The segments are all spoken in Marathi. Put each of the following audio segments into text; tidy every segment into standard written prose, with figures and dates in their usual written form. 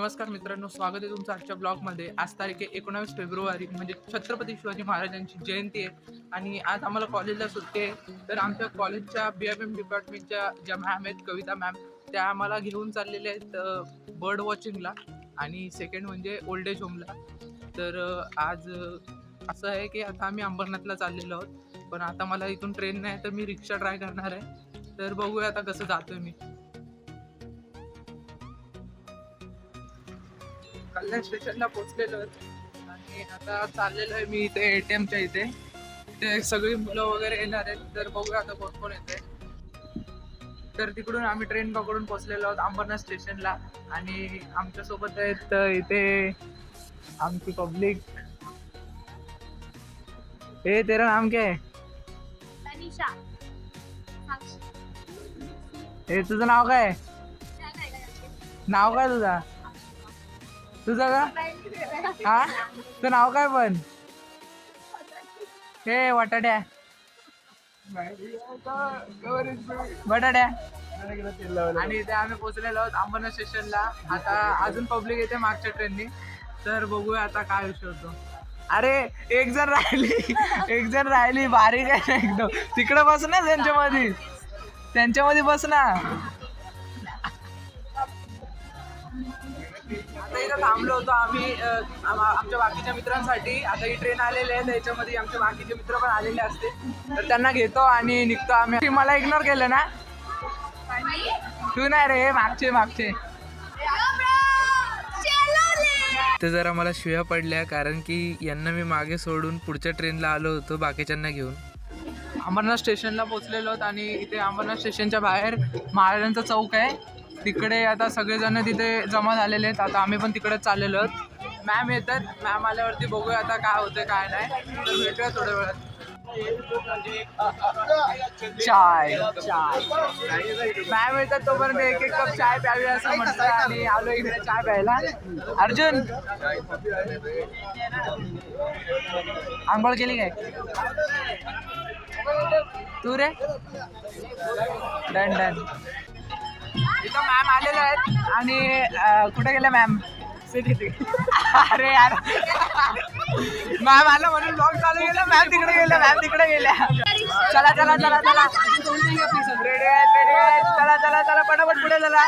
नमस्कार मित्रांनो, स्वागत आहे तुमचं आजच्या ब्लॉगमध्ये. आज तारीख आहे 19 फेब्रुवारी, म्हणजे छत्रपती शिवाजी महाराजांची जयंती आहे आणि आज आम्हाला कॉलेजला सुट्टी आहे. तर आमच्या कॉलेजच्या BFM डिपार्टमेंटच्या ज्या मॅम आहेत, कविता मॅम, त्या आम्हाला घेऊन चाललेल्या आहेत बर्ड वॉचिंगला आणि सेकंड म्हणजे ओल्ड एज होमला. तर आज असं आहे की आता आम्ही अंबरनाथला चाललेलो आहोत, पण आता मला इथून ट्रेन नाही तर मी रिक्षा ट्राय करणार आहे. तर बघूया आता कसं जातोय मी. कल्याण स्टेशनला पोहोचलेलो आणि आता चाललेलो आहे मी इथे ATMच्या इथे. ते सगळी मुलं वगैरे येणार आहेत, तर बघूया आता कोण कोण येते. तर तिकडून आम्ही ट्रेन पकडून पोहोचलेलो आहोत अंबरनाथ स्टेशनला आणि आमच्या सोबत आहेत इथे आमची पब्लिक. हे तेरा नाम क्या है? तनिषा. हे तुझं नाव काय? नाव काय तुझा? तुझं का? हा, तुझं नाव काय पण? हे बटाट्या बटाट्या. आणि इथे आम्ही पोहोचलेलो आहोत अंबरनाथ स्टेशनला. आता अजून पब्लिक येते मागच्या ट्रेननी, तर बघूया आता काय विषय होतो. अरे एक जण राहिली बारीक आहे एकदम. तिकडे बस ना, त्यांच्यामध्ये बस ना. आता इथं थांबलो होतो आम्ही आमच्या बाकीच्या मित्रांसाठी. आता ही ट्रेन आलेली आहे, त्याच्यामध्ये आमचे बाकीचे मित्र पण आलेले असते, तर त्यांना घेतो आणि निघतो आम्ही. मला इग्नोर केलं ना तू? नाही रे, मागचे तर जरा मला शिव्या पडल्या, कारण की यांना मी मागे सोडून पुढच्या ट्रेनला आलो होतो बाकीच्यांना घेऊन. अंबरनाथ स्टेशनला पोहोचलेलो आहोत आणि इथे अंबरनाथ स्टेशनच्या बाहेर महाराजांचा चौक आहे. तिकडे आता सगळेजण तिथे जमा झालेले आहेत. आता आम्ही पण तिकडेच चाललेलो आहोत. मॅम येतात, मॅम आल्यावरती बघूया आता काय होतं काय नाही. तर भेटूया थोड्या वेळात. चाय मॅम येतात तोपर्यंत एक एक कप चाय प्यावी असं म्हणतात आणि आलो इकडे चाय प्यायला. अर्जुन, आंघोळ केली काय तू रे? डन. इथं मॅम आलेल्या आहेत आणि कुठे गेल्या मॅम? अरे यार, मॅम आलं म्हणून ब्लॉग चालू केला. मॅम तिकडे गेल्या. चला रेडी आहे. चला पटापट पुढे चला.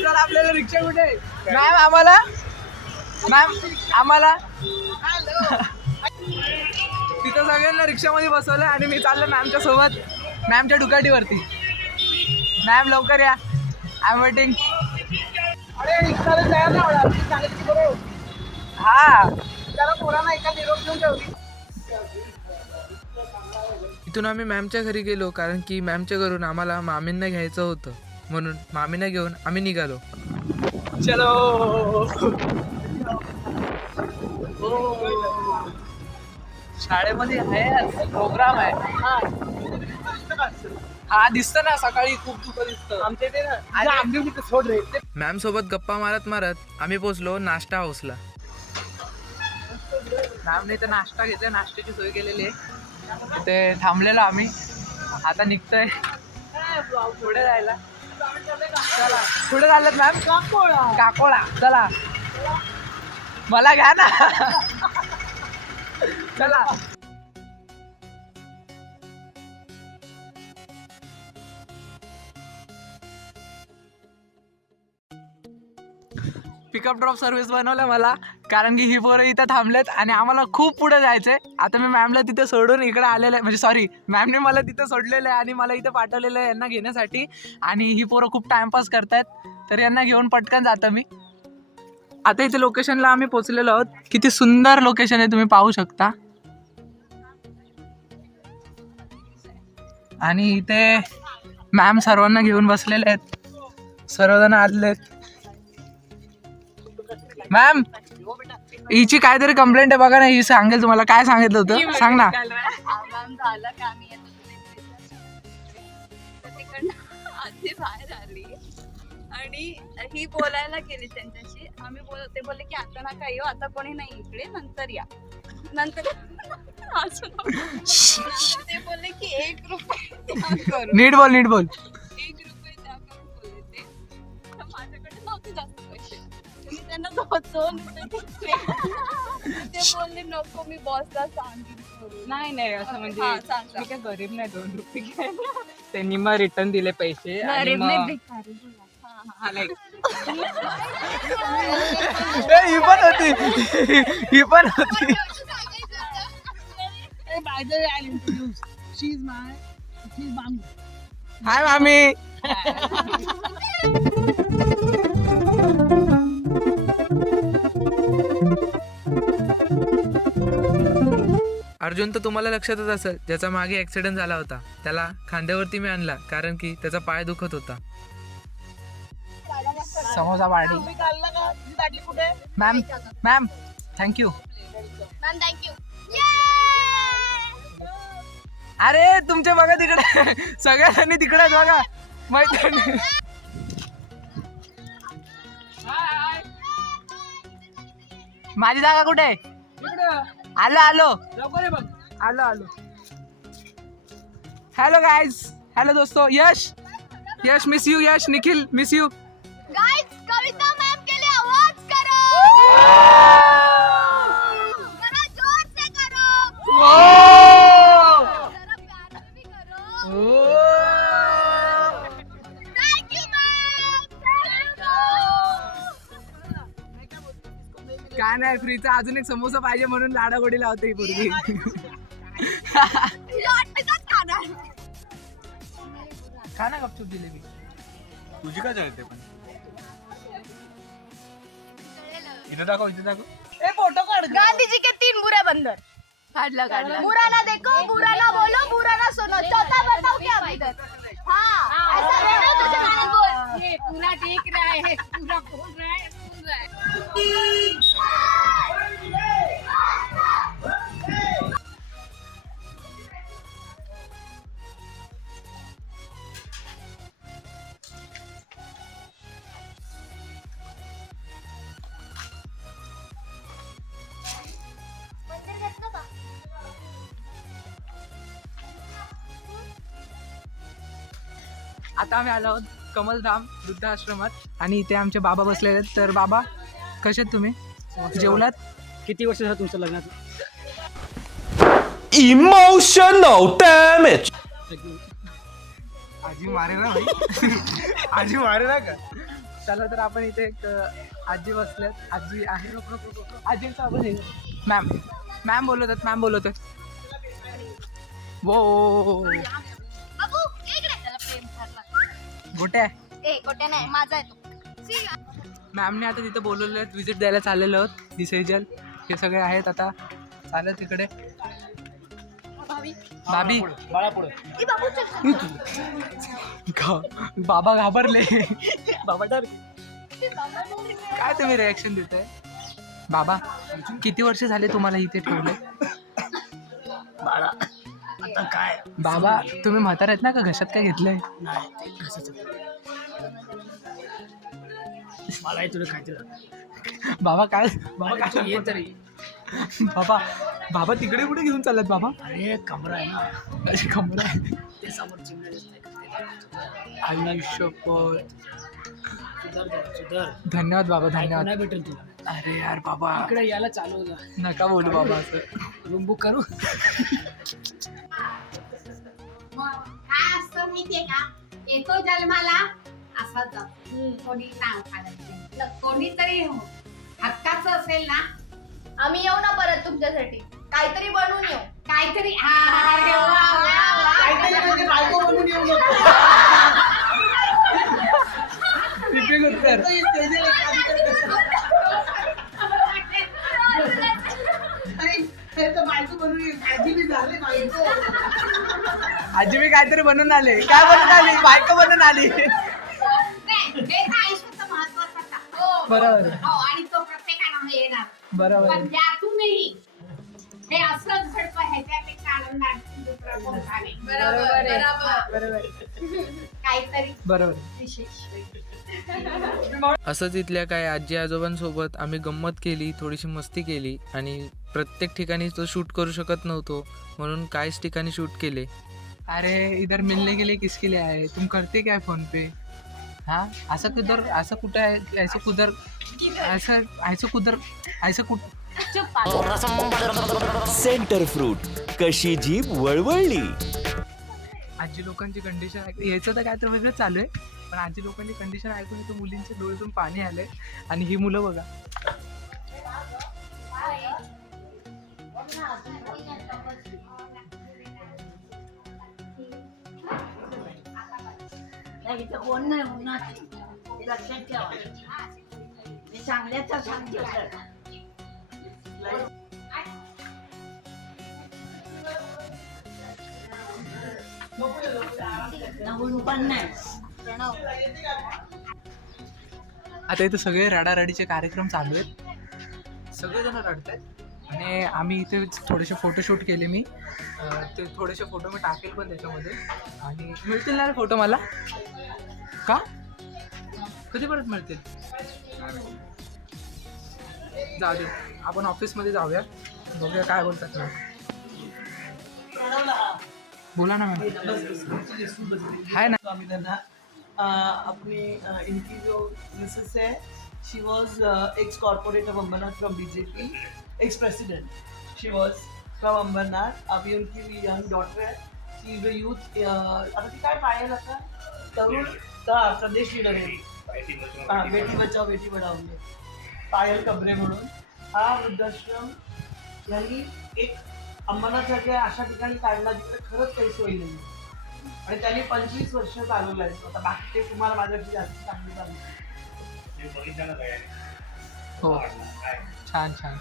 चला आपल्याला रिक्षा कुठे? मॅम आम्हाला तिथं सगळ्यांना रिक्षामध्ये बसवलं आणि मी चाललो मॅमच्या सोबत, मॅमच्या डुकाटीवरती. मॅम लवकर या, आय एम वेटिंग. हा, इथून आम्ही मॅमच्या घरी गेलो, कारण की मॅमच्या घरून आम्हाला मामींना घ्यायचं होतं, म्हणून मामींना घेऊन आम्ही निघालो. चलो. शाळेमध्ये आहे प्रोग्राम आहे. हा दिसतं ना, सकाळी खूप दुःख दिसतं आमच्या इथे. मॅम सोबत गप्पा मारत आम्ही पोहोचलो नाश्ता हाऊसला. मॅमने इथे नाश्ता घेतला, नाश्त्याची सोय केलेली आहे. तिथे थांबलेलो आम्ही. आता निघतोय पुढे जायला. चला पुढे चालत मॅम. काकोळा चला, मला घ्या ना. चला. पिकअप ड्रॉप सर्व्हिस बनवलं मला, कारण की ही पोरं इथं थांबलेत आणि आम्हाला खूप पुढे जायचंय. आता मी मॅमला तिथे सोडून इकडे आलेलं आहे, म्हणजे सॉरी, मॅमने मला तिथे सोडलेलं आहे आणि मला इथे पाठवलेलं आहे यांना घेण्यासाठी. आणि ही पोरं खूप टाइमपास करतायत, तर यांना घेऊन पटकन जातो मी. आता इथे लोकेशनला आम्ही पोहोचलेलो आहोत. किती सुंदर लोकेशन आहे, तुम्ही पाहू शकता. आणि इथे मॅम सर्वांना घेऊन बसलेले आहेत, सर्वजण आलेत. मॅम, हिची काहीतरी कंप्लेंट आहे बघा ना, ही सांगेल तुम्हाला. काय सांगितलं होतं सांग ना. आधी बाहेर आली आणि ही बोलायला गेली त्यांच्याशी. ते बोलले की आता नका येऊ, आता कोणी नाही इकडे, नंतर या. नंतर ते बोलले की 1 रुपये द्या करून. नीट बोल 1 रुपये द्या करून बोलले ते. तर माझ्याकडे नव्हते जास्त पैसे, मी त्यांना 2 रुपये दिले. ते बोलले नको, मी बॉसला सांगेन करून. नाही असं म्हणजे हा, सांग. मी काय गरीब नाही 2 रुपये घ्यायला. त्यांनी मग रिटर्न दिले पैसे आणि गरीब नाही, मग भिकारी बोला. हा, like, ही पण होती ही पण होती. By the way, I'll introduce. She's mommy. हाय मामी. अर्जुन तर तुम्हाला लक्षातच असेल, ज्याचा मागे ऍक्सिडेंट झाला होता. त्याला खांद्यावरती मी आणला कारण की त्याचा पाय दुखत होता. Samosa party. Ma'am ma'am thank you. Ma'am thank you. अरे तुमच्या बघा तिकडे सगळ्यांनी तिकडे बघा मैत्रिणी. माझी जागा कुठे आहे? आलो आलो आलो आलो. हॅलो गाइस, हॅलो दोस्तों. Yash Yash miss you. Yash Nikhil miss you. Guys, Kavita ma'am के लिए आवाज करो. जरा जोर से करो. जरा प्यार से भी करो. Thank you ma'am. काय नाही, फ्रीचा अजून एक समोसा पाहिजे म्हणून लाडागोडी लावते ही पोरगी. खा ना गपचूप जिलेबी. तुझी काय जळते पण इथं दाखव, इथं दाखव. गांधी जी के 3 बुरे बंदर. काढला. बुरा ना देखो, बुरा ना बोलो, बुरा ना सुनो, चौथा बताओ क्या इधर. हाँ, ऐसा बोलो तो जमाने बोल. ये पूरा देख रहा है, पूरा बोल रहा है, सुन रहा है. आता आम्ही आलो आहोत कमलधाम वृद्धाश्रमात आणि इथे आमचे बाबा बसलेले आहेत. तर बाबा कसे आहेत तुम्ही? जेवलात? किती वर्ष झालं तुमचं लग्नात? Emotional damage. आजी मारे ना भाई. आजी मारे ना का. चला तर आपण इथे एक आजी बसल्यात. आजी आहे. आजींचा आपण मॅम मॅम बोलवतात. मॅम बोलवतात. वो बाबू इकडे. त्याला प्रेम ठरला. गोट्या. गोट्या नाही, माझा आहे तो. मॅमने आता तिथे बोलवले आहेत. व्हिजिट द्यायला चाललेलो आहोत. दिसेजल हे सगळे आहेत. आता चालत तिकडे. भाभी ई बाबू चल. बाबा घाबरले. बाबा डर. काय तुम्ही रिॲक्शन देताय? बाबा किती वर्ष झाले तुम्हाला इथे ठेवले? बाळा आता काय बाबा तुम्ही म्हातार आहेत ना का? घशात काय घेतलंय? नाही कशाचं मला तुला खायचं. बाबा काय? बाबा तू काय? ये तरी. बाबा बाबा तिकडे कुठे घेऊन चाललात बाबा? अरे कमरा आहे ना, अशी कमरा आहे. ते समोर चिमण्या दिसत आयुष्यपत. सुधर. धन्यवाद बाबा, धन्यवाद. नाही भेटेल तुला. अरे यार बाबा इकडे यायला चालू झालं. नका बोलू बाबा असं. रूम बुक करू. काय असतं माहितीये का, येतो जन्माला असा जातो. कोणी नाव काढायचं, कोणीतरी हक्काचं असेल ना. आम्ही येऊ ना परत तुमच्यासाठी, काहीतरी बनवून येऊ. काहीतरी अरे वा, वा, वा. रिपीट उत्तर. आजी मी काहीतरी बनवून आले. काय बनवून आली? बायको बनवून आली. नाही, हे तर आयुष्याचं महत्त्वाचं का. बरोबर आहे. हो, आणि तो प्रत्येकाला येणार. बरोबर पण आहे. त्यातूनही हे असंच घडतं, ह्याच्यापेक्षा आनंद आणखी दुसरा काहीतरी बरोबर विशेष. असंच इथल्या काही आजी आजोबांसोबत आम्ही गंमत केली, थोडीशी मस्ती केली आणि प्रत्येक ठिकाणी तो शूट करू शकत नव्हतो म्हणून काहीच ठिकाणी शूट केले. अरे इधर मिलने के लिए किसके लिए आए, तुम करते क्या है फोन पे? हाँ असं कुदर, असं कुठं आहे, ऐसं कुदर, ऐसं ऐसं कुदर, ऐसं कुठ. सेंटर फ्रूट कशी जीभ वळवळली. आजी लोकांची कंडिशन यायचं तर काय तर वेगळं चालू आहे, पण आजी लोकांची कंडिशन ऐकून इथं मुलींच्या डोळ्यातून पाणी आलंय. आणि ही मुलं बघा, इथं कोण नाही उन्हाची लक्षात ठेवा. मी चांगल्याच सांगते. नवून पण नाही. आता इथं सगळे रडारडीचे कार्यक्रम चालू आहेत, सगळेजण रडत आहेत. आणि आम्ही इथे थोडेसे फोटोशूट केले मी, ते थोडेसे फोटो मी टाकेल पण त्याच्यामध्ये. आणि मिळतील ना रे फोटो मला? का कधी परत मिळतील? जाऊ दे, आपण ऑफिसमध्ये जाऊया, बघूया काय बोलतात ना. बोला ना मॅम. हाय ना. अपनी इनकी जो मिसेस है, she was ex corporate of Ambernath from BJP, ex president she was from Ambernath. अभी उनकी यंग डॉटर है, शी इज अ यूथ. आता ती काय पाहिजे आता तरुण प्रदेश लीडर आहे. बेटी बचाओ बेटी पढाओ में पायल कबरे म्हणून हा वृद्धाश्रम यांनी एक अंबरनाथसारख्या अशा ठिकाणी काढला जिथे खरंच काही सोयी नाही. आणि त्यांनी 25 वर्ष चालवलं आहे. आता बाकी ते तुम्हाला माझ्याशी जास्त चांगली चालू. हो, छान छान.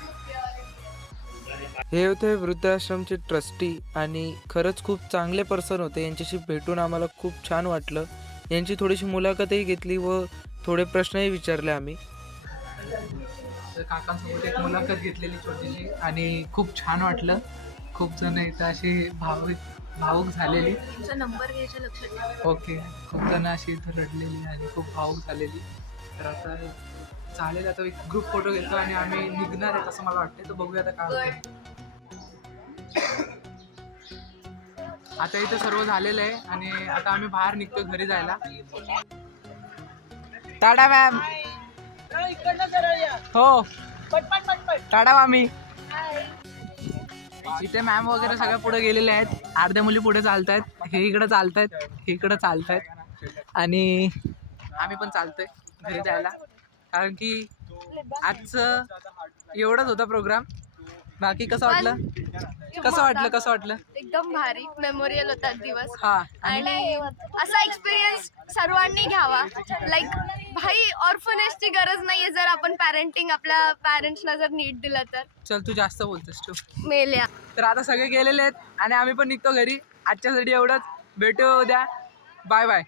हे होते वृद्धाश्रमचे ट्रस्टी आणि खरंच खूप चांगले पर्सन होते. यांच्याशी भेटून आम्हाला खूप छान वाटलं. यांची थोडीशी मुलाखतही घेतली व थोडे प्रश्नही विचारले आम्ही. तर काकांसोबत एक मुलाखत घेतलेली छोटीशी आणि खूप छान वाटलं. खूप जण इथं अशी भावुक झालेली. तुमचा नंबर घ्यायचा लक्षात ठेवा. ओके, खूप जण अशी इथं रडलेली आणि खूप भावुक झालेली. तर आता चालेल, आता एक ग्रुप फोटो घेतो आणि आम्ही निघणार आहे असं मला वाटतं. तर बघूया आता काय होतं. आता इथं सर्व झालेलं आहे आणि आता आम्ही बाहेर निघतो घरी जायला. टाटा मॅम. हो टाटा मामी. इथे मॅम वगैरे सगळ्या पुढे गेलेले आहेत. अर्ध्या मुली पुढे चालतायत, हे इकडे चालतायत, हे इकडे चालतायत आणि आम्ही पण चालतोय घरी जायला. कारण की आजचं एवढंच होता प्रोग्राम. बाकी कसं वाटलं? कसं वाटलं? एकदम भारी मेमोरियल होता दिवस. हा, आणि असा एक्सपिरियन्स सर्वांनी घ्यावा. लाईक भाई ऑर्फनेजची गरज नाहीये जर आपण पॅरेंटिंग आपल्या पॅरेंट्सना जर नीट दिलं तर. चल तू जास्त बोलतेस तू. मेल्या. तर आता सगळे गेलेले आहेत आणि आम्ही पण निघतो घरी. आजच्यासाठी एवढंच. भेटू उद्या. Bye bye.